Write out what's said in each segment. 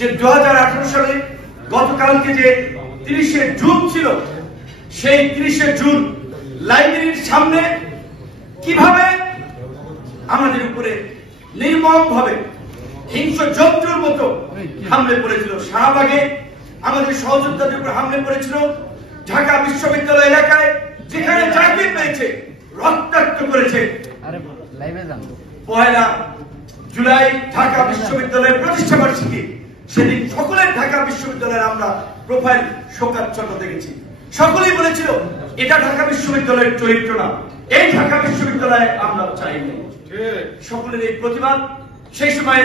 যে 2018 সালে গতকালকে যে 30শে জুন ছিল, সেই 30শে জুন লাইব্রেরির সামনে কিভাবে আমাদের উপরে নির্মম ভাবে হিংস্র জন্তুর মতো হামলে পড়েছিল। শাহবাগে আমাদের সহযোদ্ধাদের উপর হামলে পড়েছিল। ঢাকা বিশ্ববিদ্যালয় এলাকায় যেখানে চাকরি পেয়েছে রক্তাক্ত করেছে। 1 জুলাই ঢাকা বিশ্ববিদ্যালয়ের প্রতিষ্ঠা বার্ষিকী, সেদিন সকলের ঢাকা বিশ্ববিদ্যালয়ের আমরা প্রোফাইল শোকাচ্ছন্ন দেখেছি। সকলেই বলেছিল এটা ঢাকা বিশ্ববিদ্যালয়ের চরিত্র না, এই ঢাকা বিশ্ববিদ্যালয়ে আমরা চাই না। সকলের এই প্রতিবাদ সেই সময়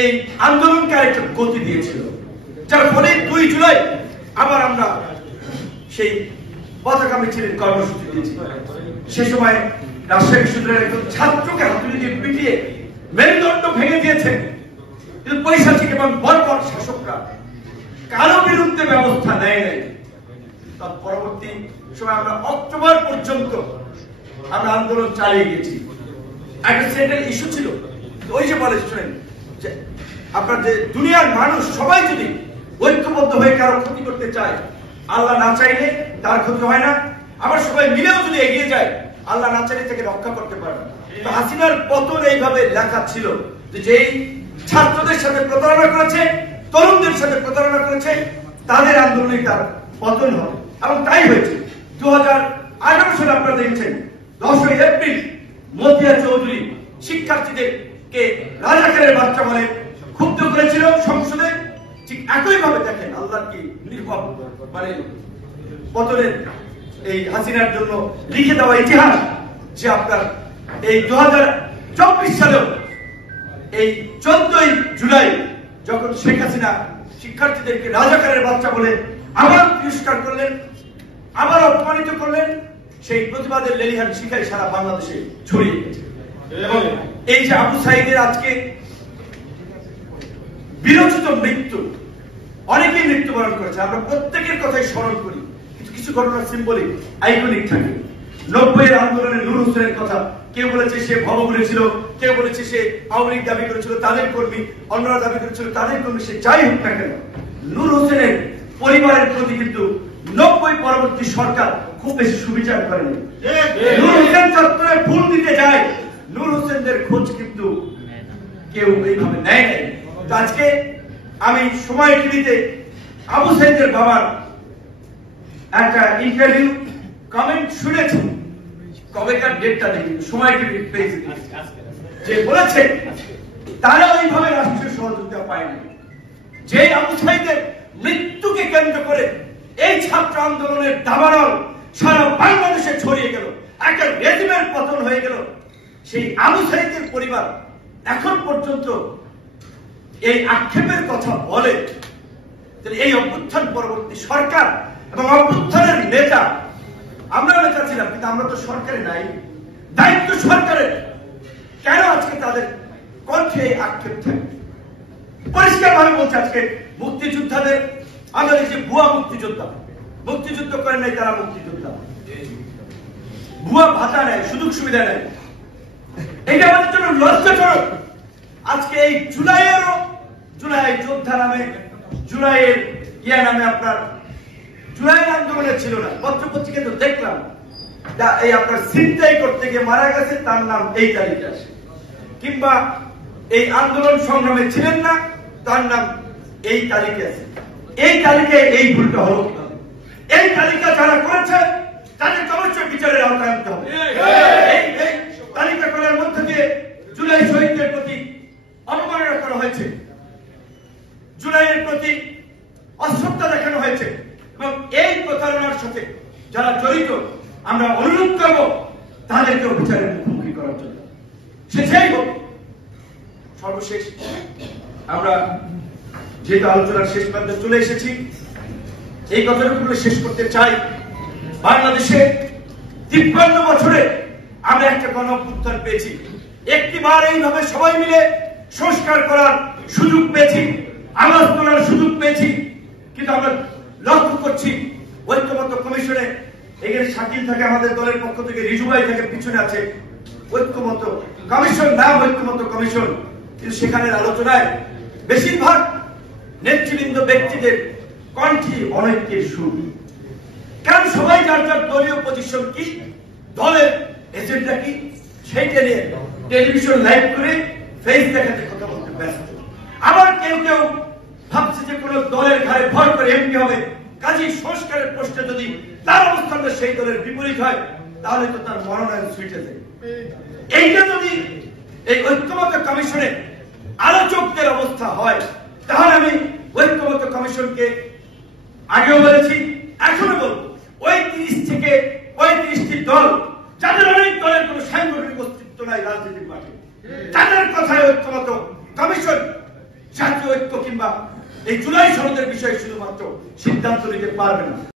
এই আন্দোলনকে আরেকটা গতি দিয়েছিল, যার ফলে 2 জুলাই আবার আমরা সেই পতাকা মিছিলের কর্মসূচি দিয়েছি। সে সময় রাজশাহী বিশ্ববিদ্যালয়ের একজন ছাত্রকে হাতুড়ি দিয়ে পিটিয়ে মেরুদণ্ড ভেঙে দিয়েছে। কিন্তু পৈশাচিক এবং বর্বর শাসকরা কারো বিরুদ্ধে ব্যবস্থা নেয় নাই। তার পরবর্তী সময় আমরা অক্টোবর পর্যন্ত আমরা আন্দোলন চালিয়ে গেছি। একটা সেন্ট্রাল ইস্যু ছিল, ওই যে বলে যে আপনার যে দুনিয়ার মানুষ সবাই যদি ঐক্যবদ্ধ হয়ে কারো ক্ষতি করতে চায়, আল্লাহ না চাইলে তার ক্ষতি হয় না। আবার সবাই মিলেও যদি এগিয়ে যায়, আল্লাহ না চাইলে তাকে রক্ষা করতে পারে না। তো হাসিনার পতন এইভাবে লেখা ছিল যে যেই ছাত্রদের সাথে প্রতারণা করেছে, তরুণদের সাথে প্রতারণা করেছে, তাদের আন্দোলনে তার পতন হবে। এবং তাই হয়েছে। 2018 সালে আপনারা দেখেছেন 10ই এপ্রিল মতিয়া চৌধুরী শিক্ষার্থীদেরকে রাজাকারের বাচ্চা বলে ক্ষুব্ধ করেছিল সংসদে। ঠিক একইভাবে দেখেন আল্লাহ কি নির্ভর মানে পতনের এই হাসিনার জন্য লিখে দেওয়া ইতিহাস, যে আপনার এই 2024 সালেও এই 14ই জুলাই যখন শেখ হাসিনা শিক্ষার্থীদেরকে রাজাকারের বাচ্চা বলে আবার তিরস্কার করলেন, আবার অপমানিত করলেন, সেই প্রতিবাদের লেলিহান শিখাই সারা বাংলাদেশে ছড়িয়ে গেছে। এবং এই যে আবু সাইদের আজকে বিরচিত মৃত্যু, অনেকেই মৃত্যুবরণ করেছে, আমরা প্রত্যেকের কথাই স্মরণ করি, কিছু কিছু ঘটনা সিম্বলিক আইকনিক থাকে। 90-এর আন্দোলনে নূর হোসেনের কথা, কেউ বলেছে সে ভবঘুরে ছিল, কেউ বলেছে সে আওয়ামী লীগ দাবি করেছিল তাদের কর্মী, অন্যরা দাবি করেছিল তাদের কর্মী। সে যাই হোক না কেন, নূর হোসেনের পরিবারের প্রতি কিন্তু 90 পরবর্তী সরকার খুব বেশি সুবিচার করেনি। নূর হোসেন চত্বরে ফুল দিতে যায়, নূর হোসেনদের খোঁজ কিন্তু কেউ এইভাবে নেয় নাই। তো আজকে আমি সময় টিভিতে আবু সাইদের বাবার একটা ইন্টারভিউ কমেন্ট শুনেছি, কবেকার ডেটটা দেখি, সময় টিভি পেয়েছি, যে বলেছে তারা ওইভাবে রাষ্ট্রীয় সহযোগিতা পায়নি। যে আবু সাইদের মৃত্যুকে কেন্দ্র করে এই ছাত্র আন্দোলনের দাবানল সারা বাংলাদেশে ছড়িয়ে গেল, একটা রেজিমের পতন হয়ে গেল, সেই আবু সাইদের পরিবার এখন পর্যন্ত এই আক্ষেপের কথা বলে, এই অভ্যুত্থান পরবর্তী সরকার এবং অভ্যুত্থানের নেতা, আমরা নেতা ছিলাম কিন্তু আমরা তো সরকারে নাই, দায়িত্ব সরকারের, কেন আজকে তাদের কণ্ঠে আক্ষেপ থাকে? পরিষ্কার ভাবে বলছে আজকে মুক্তিযোদ্ধাদের, আমাদের যে ভুয়া মুক্তিযোদ্ধা, মুক্তিযুদ্ধ করেন নাই তারা মুক্তিযোদ্ধা, ভুয়া ভাতা নেয়, সুযোগ সুবিধা নেয়, এটা আমাদের জন্য লজ্জাজনক। আজকে এই জুলাই যোদ্ধা নামে, জুলাইয়ের নামে আপনার জুলাই আন্দোলনে ছিল না, পত্রপত্রিকা তো দেখলাম এই আপনার ছিনতাই করতে গিয়ে মারা গেছে তার নাম এই তালিকা আসে, কিংবা এই আন্দোলন সংগ্রামে ছিলেন না তার নাম এই তালিকা আছে। এই তালিকায় এই ভুলটা হলো, এই তালিকা যারা করেছে তাদের অবশ্যই বিচারের আওতায় আনতে হবে। এই তালিকা করার মধ্যে দিয়ে জুলাই শহীদদের প্রতি অবমাননা করা হয়েছে, জুলাইয়ের প্রতি অশ্রদ্ধা দেখানো হয়েছে, এবং এই প্রতারণার সাথে যারা জড়িত আমরা অনুরোধ করব তাদেরকে বিচারের মুখোমুখি করার জন্য। সে যাই হোক, সর্বশেষ আমরা যেহেতু আলোচনার শেষ প্রান্তে চলে এসেছি, এই কথাগুলো শেষ করতে চাই। বাংলাদেশে 53 বছরে আমরা একটা গণঅভ্যুত্থান পেয়েছি, একটিবার এইভাবে সবাই মিলে সংস্কার করার সুযোগ পেয়েছি, আওয়াজ তোলার সুযোগ পেয়েছি, কিন্তু আমরা লক্ষ্য করছি ঐক্যমত্য কমিশনে এখানে শাকিল থাকে আমাদের দলের পক্ষ থেকে, রিজু ভাই থাকে পিছনে আছে, ঐক্যমত্য কমিশন নাম ঐক্যমত্য কমিশন, কিন্তু সেখানের আলোচনায় বেশিরভাগ নেতৃবৃন্দ ব্যক্তিদের কণ্ঠে অনৈক্যের সুর। কারণ সবাই যার যার দলীয় পজিশন কি, দলের এজেন্ডা কি, সেইটা নিয়ে টেলিভিশন লাইভ করে ফেস দেখাতে কথা বলতে ব্যস্ত। আবার কেউ কেউ ভাবছে যে কোন দলের ঘাড়ে ভর করে এমপি হবে, কাজী সংস্কারের প্রশ্নে যদি তার অবস্থানটা সেই দলের বিপরীত হয় তাহলে তো তার মনোনয়ন ছুটে যায়। এইটা যদি এই ঐক্যমত্য কমিশনের আলোচকদের অবস্থা হয়, তাহলে আমি ঐক্যমত্য কমিশনকে আগেও বলেছি, এখনো বলবো, ওই 30 থেকে 35টি দল যাদের অনেক দলের কোন সাংগঠনিক অস্তিত্ব নাই রাজনৈতিক মাঠে, তাদের কথায় ঐক্যমত্য কমিশন জাতীয় ঐক্য কিংবা এই জুলাই সনদের বিষয়ে শুধুমাত্র সিদ্ধান্ত নিতে পারবে না।